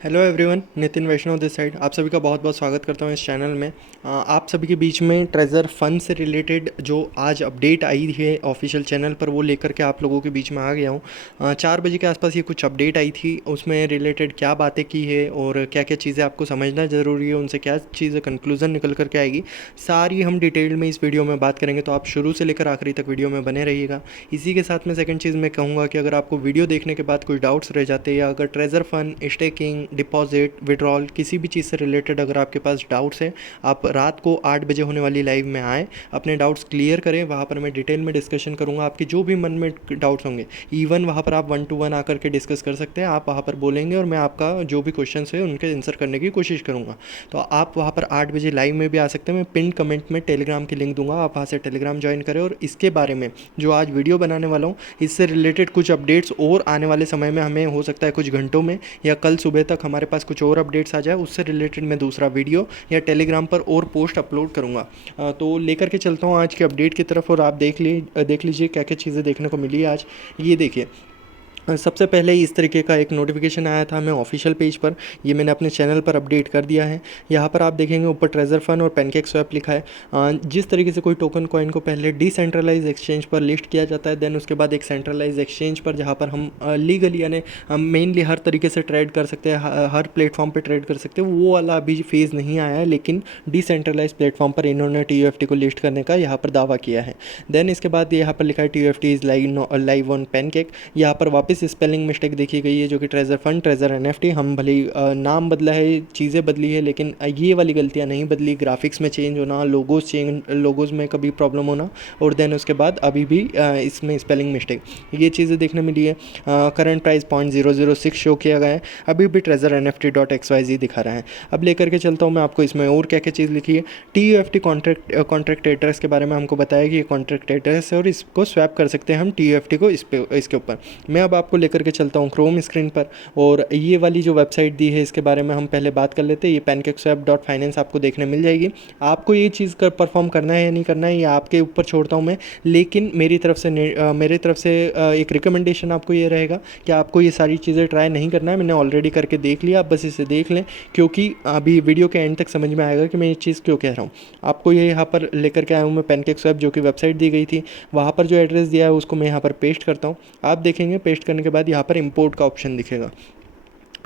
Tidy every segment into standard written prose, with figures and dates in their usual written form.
Hello everyone, Nitin Vaishnav this side. आप सभी का बहुत बहुत स्वागत करता हूँ इस चैनल में। आप सभी के बीच में ट्रेजर फंड से रिलेटेड जो आज अपडेट आई है ऑफिशियल चैनल पर, वो लेकर के आप लोगों के बीच में आ गया हूँ। 4 बजे के आसपास ये कुछ अपडेट आई थी, उसमें रिलेटेड क्या बातें की है और क्या क्या चीज़ें आपको समझना ज़रूरी है, उनसे क्या चीज़ें कंक्लूजन निकल करके आएगी, सारी हम डिटेल में इस वीडियो में बात करेंगे। तो आप शुरू से लेकर आखिरी तक वीडियो में बने रहिएगा। इसी के साथ में सेकंड चीज़ मैं कहूँगा कि अगर आपको वीडियो देखने के बाद कुछ डाउट्स रह जाते हैं, या अगर treasure fund, staking, deposit, withdrawal, किसी भी चीज़ से रिलेटेड अगर आपके पास डाउट्स हैं, आप रात को 8 बजे होने वाली लाइव में आएँ, अपने डाउट्स क्लियर करें। वहाँ पर मैं डिटेल में डिस्कशन करूँगा। आपके जो भी मन में डाउट्स होंगे, इवन वहाँ पर आप 1 to 1 आकर के डिस्कस कर सकते हैं। आप वहाँ पर बोलेंगे और मैं आपका जो भी क्वेश्चन है उनके आंसर करने की कोशिश करूँगा। तो आप वहाँ पर 8 बजे लाइव में भी आ सकते हैं। मैं पिन कमेंट में टेलीग्राम की लिंक दूंगा, आप वहाँ से टेलीग्राम ज्वाइन करें। और इसके बारे में जो आज वीडियो बनाने वाला हूँ, इससे रिलेटेड कुछ अपडेट्स और आने वाले समय में, हमें हो सकता है कुछ घंटों में या कल सुबह तक हमारे पास कुछ और अपडेट्स आ जाए, उससे रिलेटेड मैं दूसरा वीडियो या टेलीग्राम पर और पोस्ट अपलोड करूँगा। तो लेकर के चलता हूँ आज के अपडेट की तरफ, और आप देख लीजिए क्या क्या चीज़ें देखने को मिली आज। ये देखिए, सबसे पहले इस तरीके का एक नोटिफिकेशन आया था हमें ऑफिशियल पेज पर। ये मैंने अपने चैनल पर अपडेट कर दिया है। यहाँ पर आप देखेंगे ऊपर ट्रेजर फंड और पैनकेक स्वैप लिखा है। जिस तरीके से कोई टोकन कॉइन को पहले डिसेंट्रलाइज एक्सचेंज पर लिस्ट किया जाता है, देन उसके बाद एक सेंट्रलाइज एक्सचेंज पर, जहाँ पर हम लीगली यानी हम मेनली हर तरीके से ट्रेड कर सकते हैं, हर प्लेटफॉर्म पर ट्रेड कर सकते हैं, वो वाला अभी फेज़ नहीं आया है। लेकिन डिसेंट्रलाइज प्लेटफॉर्म पर इन्होंने TUFT को लिस्ट करने का यहाँ पर दावा किया है। देन इसके बाद यहाँ पर लिखा है TUFT is live on pancake. यहाँ पर वापस स्पेलिंग मिस्टेक देखी गई है, जो कि ट्रेजर फंड, ट्रेजर NFT। हम भले नाम बदला है, चीज़ें बदली है, लेकिन ये वाली गलतियाँ नहीं बदली। ग्राफिक्स में चेंज होना, लोगोज में कभी प्रॉब्लम होना, और देन उसके बाद अभी भी इसमें स्पेलिंग मिस्टेक, ये चीज़ें देखने मिली है। करंट प्राइस 0.006 शो किया गया है। अभी भी ट्रेजर NFT.xyz दिखा रहा है। अब लेकर के चलता हूँ मैं आपको इसमें और क्या क्या चीज़ लिखी है। TUFT कॉन्ट्रैक्ट एड्रेस के बारे में हमको बताया कि ये कॉन्ट्रैक्ट एड्रेस है और इसको स्वैप कर सकते हैं हम TUFT को इसके ऊपर। मैं अब आपको लेकर के चलता हूँ क्रोम स्क्रीन पर, और ये वाली जो वेबसाइट दी है इसके बारे में हम पहले बात कर लेते हैं। ये pancakeswap.finance आपको देखने मिल जाएगी। आपको ये चीज़ कर परफॉर्म करना है या नहीं करना है, ये आपके ऊपर छोड़ता हूँ मैं। लेकिन मेरी तरफ से एक रिकमेंडेशन आपको ये रहेगा कि आपको ये सारी चीज़ें ट्राई नहीं करना है। मैंने ऑलरेडी करके देख लिया, आप बस इसे देख लें, क्योंकि अभी वीडियो के एंड तक समझ में आएगा कि मैं ये चीज़ क्यों कह रहा हूँ। आपको ये यहाँ पर लेकर के आया हूँ मैं पैनकेक्सवैप, जो कि वेबसाइट दी गई थी। वहाँ पर जो एड्रेस दिया है उसको मैं यहाँ पर पेस्ट करता हूँ। आप देखेंगे पेस्ट करने के बाद यहाँ पर इंपोर्ट का ऑप्शन दिखेगा।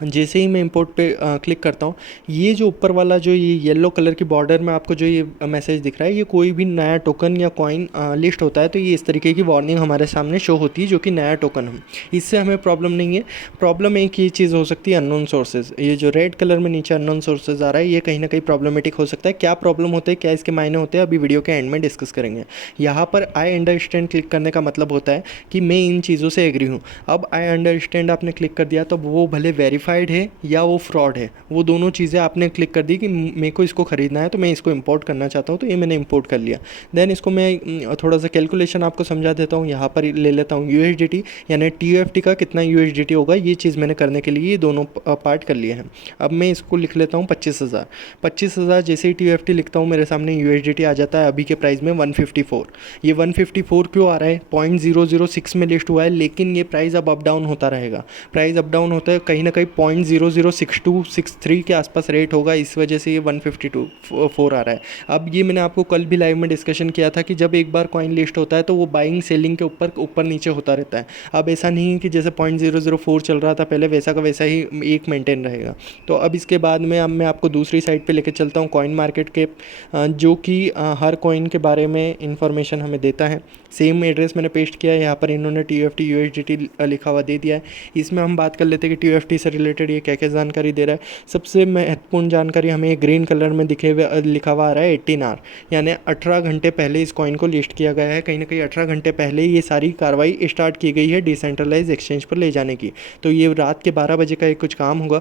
जैसे ही मैं इंपोर्ट पे क्लिक करता हूँ, ये जो ऊपर वाला जो ये येलो कलर की बॉर्डर में आपको जो ये मैसेज दिख रहा है, ये कोई भी नया टोकन या कॉइन लिस्ट होता है तो ये इस तरीके की वार्निंग हमारे सामने शो होती है, जो कि नया टोकन है। इससे हमें प्रॉब्लम नहीं है। प्रॉब्लम एक ही चीज़ हो सकती है, अननोन सोर्सेज। ये जो रेड कलर में नीचे अननोन सोर्सेज आ रहा है, ये कहीं ना कहीं प्रॉब्लमेटिक हो सकता है। क्या प्रॉब्लम होते हैं, क्या इसके मायने होते हैं, अभी वीडियो के एंड में डिस्कस करेंगे। यहाँ पर आई अंडरस्टैंड क्लिक करने का मतलब होता है कि मैं इन चीज़ों से एग्री हूँ। अब आई अंडरस्टैंड आपने क्लिक कर दिया तो वो भले वेरीफाइड है या वो फ्रॉड है, वो दोनों चीज़ें आपने क्लिक कर दी कि मेरे को इसको ख़रीदना है, तो मैं इसको इंपोर्ट करना चाहता हूँ, तो ये मैंने इंपोर्ट कर लिया। देन इसको मैं थोड़ा सा कैलकुलेशन आपको समझा देता हूँ। यहाँ पर ले लेता हूँ USDT, यानी TUFT का कितना USDT होगा, ये चीज़ मैंने करने के लिए ये दोनों पार्ट कर लिए हैं। अब मैं इसको लिख लेता हूँ 25,000। 25,000 जैसे ही TUFT लिखता हूँ, मेरे सामने USDT आ जाता है अभी के प्राइस में 154। ये 154 क्यों आ रहा है? 0.006 में लिस्ट हुआ है, लेकिन ये प्राइस अब डाउन होता रहेगा। प्राइस अप डाउन होता है, कहीं ना कहीं 0.006263 के आसपास रेट होगा, इस वजह से ये 152.4 आ रहा है। अब ये मैंने आपको कल भी लाइव में डिस्कशन किया था कि जब एक बार कॉइन लिस्ट होता है तो वो बाइंग सेलिंग के ऊपर नीचे होता रहता है। अब ऐसा नहीं है कि जैसे 0.004 चल रहा था पहले, वैसा का वैसा ही एक मेंटेन रहेगा। तो अब इसके बाद में अब मैं आपको दूसरी साइड पे लेके चलता हूँ, कॉइन मार्केट के, जो कि हर कॉइन के बारे में इंफॉर्मेशन हमें देता है। सेम एड्रेस मैंने पेस्ट किया है, यहाँ पर इन्होंने TUFT USDT लिखा हुआ दे दिया है। इसमें हम बात कर लेते हैं कि TUFT से रिलेटेड ये क्या क्या जानकारी दे रहा है। सबसे महत्वपूर्ण जानकारी हमें ग्रीन कलर में लिखा हुआ आ रहा है 18 आवर, यानी 18 घंटे पहले इस कॉइन को लिस्ट किया गया है। कहीं ना कहीं 18 घंटे पहले ये सारी कार्रवाई स्टार्ट की गई है डिसेंट्रलाइज एक्सचेंज पर ले जाने की। तो ये रात के 12 बजे का एक कुछ काम होगा।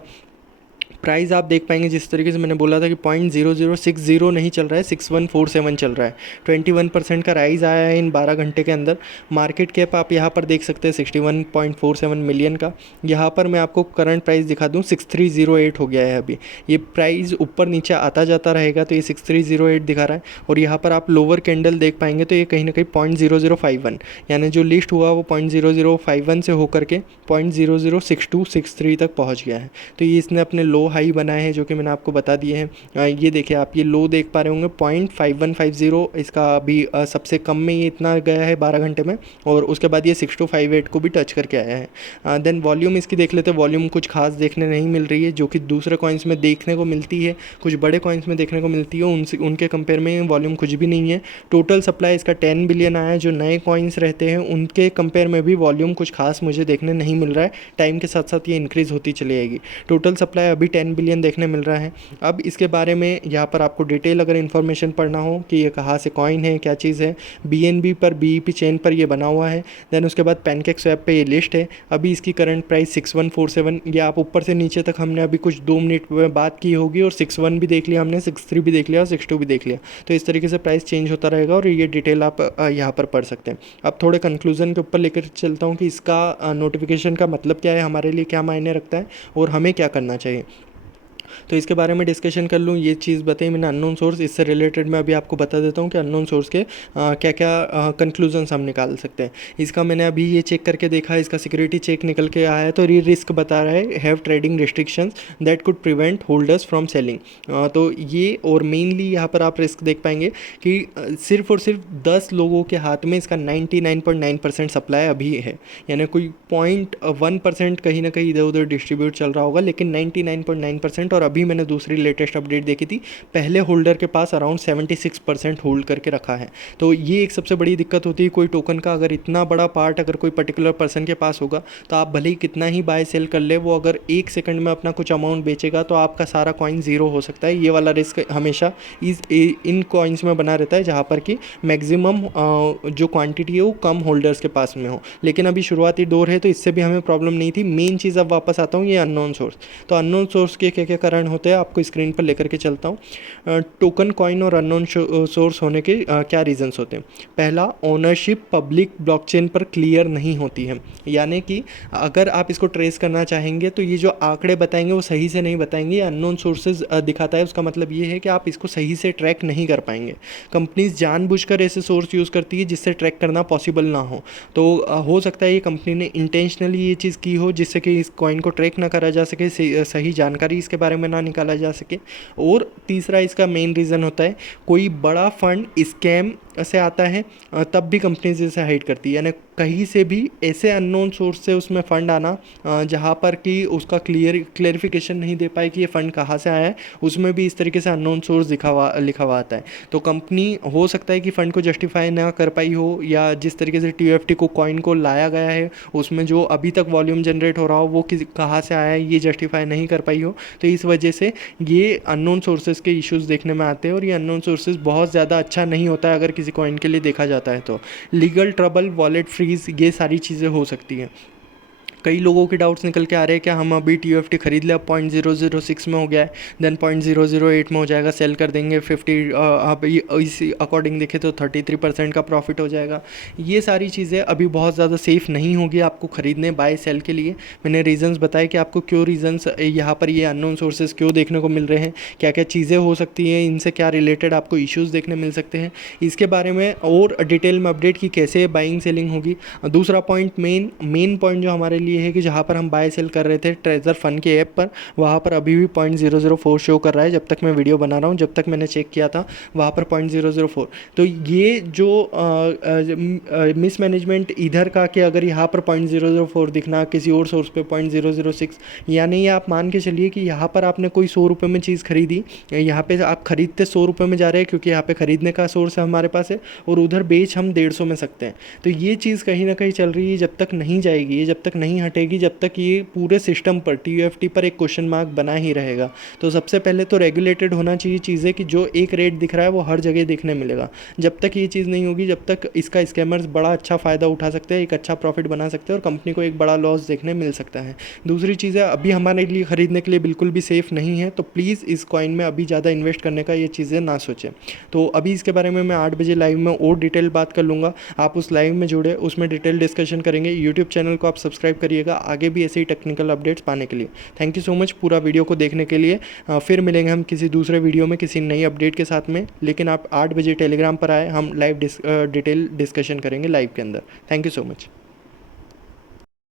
प्राइस आप देख पाएंगे जिस तरीके से मैंने बोला था कि 0.0060 नहीं चल रहा है, 6147 चल रहा है। 21% का राइज़ आया है इन 12 घंटे के अंदर। मार्केट कैप आप यहाँ पर देख सकते हैं 61.47 मिलियन का। यहाँ पर मैं आपको करंट प्राइस दिखा दूँ, 6308 हो गया है अभी। ये प्राइस ऊपर नीचे आता जाता रहेगा, तो ये 6308 दिखा रहा है। और यहाँ पर आप लोअर कैंडल देख पाएंगे तो ये कहीं ना कहीं 0.0051, यानी जो लिस्ट हुआ वो 0.0051 से होकर के 0.006263 तक पहुँच गया है। तो ये इसने अपने लो हाई बनाए हैं जो कि मैंने आपको बता दिए हैं। ये देखिए आप ये लो देख पा रहे होंगे 0.5150, इसका अभी सबसे कम में ये इतना गया है 12 घंटे में, और उसके बाद ये 6258 को भी टच करके आया है। देन वॉल्यूम इसकी देख लेते हैं। वॉल्यूम कुछ खास देखने नहीं मिल रही है, जो कि दूसरे कॉइन्स में देखने को मिलती है, कुछ बड़े कॉइन्स में देखने को मिलती है, उनसे उनके कंपेयर में वॉल्यूम कुछ भी नहीं है। टोटल सप्लाई इसका 10 बिलियन आया है। जो नए कॉइन्स रहते हैं उनके कंपेयर में भी वॉल्यूम कुछ खास मुझे देखने नहीं मिल रहा है। टाइम के साथ साथ ये इंक्रीज़ होती चली जाएगी। टोटल सप्लाई अभी 10 बिलियन देखने मिल रहा है। अब इसके बारे में यहाँ पर आपको डिटेल अगर इन्फॉर्मेशन पढ़ना हो कि ये कहाँ से कॉइन है, क्या चीज़ है, बीएनबी पर, बीईपी चेन पर ये बना हुआ है। देन उसके बाद पैनकेक स्वैप पे ये लिस्ट है। अभी इसकी करंट प्राइस 6147, ये आप ऊपर से नीचे तक हमने अभी कुछ 2 मिनट में बात की होगी, और 61 भी देख लिया हमने, 63 भी देख लिया और 62 भी देख लिया। तो इस तरीके से प्राइस चेंज होता रहेगा और ये डिटेल आप यहाँ पर पढ़ सकते हैं। अब थोड़े कंक्लूजन के ऊपर लेकर चलता हूँ कि इसका नोटिफिकेशन का मतलब क्या है, हमारे लिए क्या मायने रखता है और हमें क्या करना चाहिए। तो इसके बारे में डिस्कशन कर लूँ। ये चीज़ बताई मैंने अननोन सोर्स, इससे रिलेटेड मैं अभी आपको बता देता हूँ कि अननोन सोर्स के क्या क्या कंक्लूजन्स हम निकाल सकते हैं। इसका मैंने अभी ये चेक करके देखा, इसका सिक्योरिटी चेक निकल के आया है। तो ये रिस्क बता रहा है, have trading restrictions that could prevent holders from selling. तो ये, और मेनली यहाँ पर आप रिस्क देख पाएंगे कि सिर्फ और सिर्फ 10 लोगों के हाथ में इसका 99.9% सप्लाई अभी है, यानी कोई 0.1% कहीं ना कहीं इधर उधर डिस्ट्रीब्यूट चल रहा होगा, लेकिन 99.9%। और अभी मैंने दूसरी लेटेस्ट अपडेट देखी थी, पहले होल्डर के पास अराउंड 76% होल्ड करके रखा है। तो ये एक सबसे बड़ी दिक्कत होती है कोई टोकन का, अगर इतना बड़ा पार्ट अगर कोई पर्टिकुलर पर्सन के पास होगा तो आप भले ही कितना ही बाय सेल कर ले, वो अगर 1 सेकंड में अपना कुछ अमाउंट बेचेगा तो आपका सारा कॉइन ज़ीरो हो सकता है। ये वाला रिस्क हमेशा इन कॉइन्स में बना रहता है जहाँ पर कि मैक्सिमम जो क्वांटिटी है वो कम होल्डर्स के पास में हो। लेकिन अभी शुरुआती दौर है तो इससे भी हमें प्रॉब्लम नहीं थी। मेन चीज़ अब वापस आता हूँ, ये अननोन सोर्स। तो अननोन सोर्स के क्या क्या कारण होते हैं आपको स्क्रीन पर लेकर के चलता हूँ। टोकन कॉइन और अननोन सोर्स होने के क्या रीजंस होते हैं। पहला, ओनरशिप पब्लिक ब्लॉकचेन पर क्लियर नहीं होती है, यानी कि अगर आप इसको ट्रेस करना चाहेंगे तो ये जो आंकड़े बताएंगे वो सही से नहीं बताएंगे। अननोन सोर्सेज दिखाता है, उसका मतलब ये है कि आप इसको सही से ट्रैक नहीं कर पाएंगे। कंपनीज जानबूझकर ऐसे सोर्स यूज़ करती है जिससे ट्रैक करना पॉसिबल ना हो। तो हो सकता है ये कंपनी ने इंटेंशनली ये चीज़ की हो जिससे कि इस कॉइन को ट्रैक ना करा जा सके, सही जानकारी इसके बारे में ना निकाला जा सके। और तीसरा इसका मेन रीज़न होता है, कोई बड़ा फंड स्कैम से आता है तब भी कंपनीज इसे हाइड करती है, यानी कहीं से भी ऐसे अननोन सोर्स से उसमें फ़ंड आना जहाँ पर कि उसका क्लेरिफिकेशन नहीं दे पाए कि ये फ़ंड कहाँ से आया है, उसमें भी इस तरीके से अननोन सोर्स लिखा हुआ आता है। तो कंपनी हो सकता है कि फ़ंड को जस्टिफाई ना कर पाई हो, या जिस तरीके से TFT को कॉइन को लाया गया है उसमें जो अभी तक वॉल्यूम जनरेट हो रहा हो वो कहाँ से आया है ये जस्टिफाई नहीं कर पाई हो। तो इस वजह से ये अननोन सोर्सेज के इश्यूज़ देखने में आते हैं, और ये अननोन सोर्सेज बहुत ज़्यादा अच्छा नहीं होता है अगर किसी कॉइन के लिए देखा जाता है। तो लीगल ट्रबल, वॉलेट फ्रीज, ये सारी चीज़ें हो सकती हैं। कई लोगों के डाउट्स निकल के आ रहे हैं कि हम अभी TFT खरीद ले, अब 0.006 में हो गया है, देन 0.008 में हो जाएगा, सेल कर देंगे 50, अब इसी अकॉर्डिंग देखें तो 33% का प्रॉफिट हो जाएगा। ये सारी चीज़ें अभी बहुत ज़्यादा सेफ़ नहीं होगी आपको ख़रीदने बाय सेल के लिए। मैंने रीज़न्स बताए कि आपको क्यों रीज़न्स यहाँ पर ये अननोन सोर्सेज क्यों देखने को मिल रहे हैं, क्या क्या चीज़ें हो सकती हैं, इनसे क्या रिलेटेड आपको इश्यूज़ देखने मिल सकते हैं, इसके बारे में और डिटेल में अपडेट की कैसे बाइंग सेलिंग होगी। दूसरा पॉइंट, मेन पॉइंट जो हमारे लिए है कि जहाँ पर हम बाय सेल कर रहे थे ट्रेजर फंड के ऐप पर, वहाँ पर अभी भी 0.004 शो कर रहा है जब तक मैं वीडियो बना रहा हूँ। जब तक मैंने चेक किया था वहाँ पर 0.004। तो ये जो मिसमैनेजमेंट इधर का कि अगर यहाँ पर 0.004 दिखना, किसी और सोर्स पे 0.006, यानी ये आप मान के चलिए कि यहाँ पर आपने कोई 100 रुपये में चीज़ खरीदी, यहाँ पे आप खरीदते 100 रुपये में जा रहे हैं क्योंकि यहाँ पे खरीदने का सोर्स है हमारे पास है, और उधर बेच हम 150 में सकते हैं। तो ये चीज़ कहीं ना कहीं चल रही है, जब तक नहीं जाएगी, जब तक नहीं हटेगी जब तक ये पूरे सिस्टम पर TUFT पर एक क्वेश्चन मार्क बना ही रहेगा। तो सबसे पहले तो रेगुलेटेड होना चाहिए चीज़ें कि जो एक रेट दिख रहा है वो हर जगह दिखने मिलेगा। जब तक ये चीज़ नहीं होगी, जब तक इसका स्कैमर्स बड़ा अच्छा फ़ायदा उठा सकते हैं, एक अच्छा प्रॉफिट बना सकते हैं और कंपनी को एक बड़ा लॉस देखने मिल सकता है। दूसरी चीज़ है, अभी हमारे लिए ख़रीदने के लिए बिल्कुल भी सेफ़ नहीं है, तो प्लीज़ इस कॉइन में अभी ज़्यादा इन्वेस्ट करने का ये चीज़ें ना सोचें। तो अभी इसके बारे में मैं 8 बजे लाइव में और डिटेल बात कर लूँगा। आप उस लाइव में जुड़े, उसमें डिटेल डिस्कशन करेंगे। यूट्यूब चैनल को आप सब्सक्राइब करिएगा आगे भी ऐसे ही टेक्निकल अपडेट्स पाने के लिए। थैंक यू सो मच पूरा वीडियो को देखने के लिए। फिर मिलेंगे हम किसी दूसरे वीडियो में किसी नई अपडेट के साथ में, लेकिन आप 8 बजे टेलीग्राम पर आए, हम लाइव डिटेल डिस्कशन करेंगे लाइव के अंदर। Thank you so much.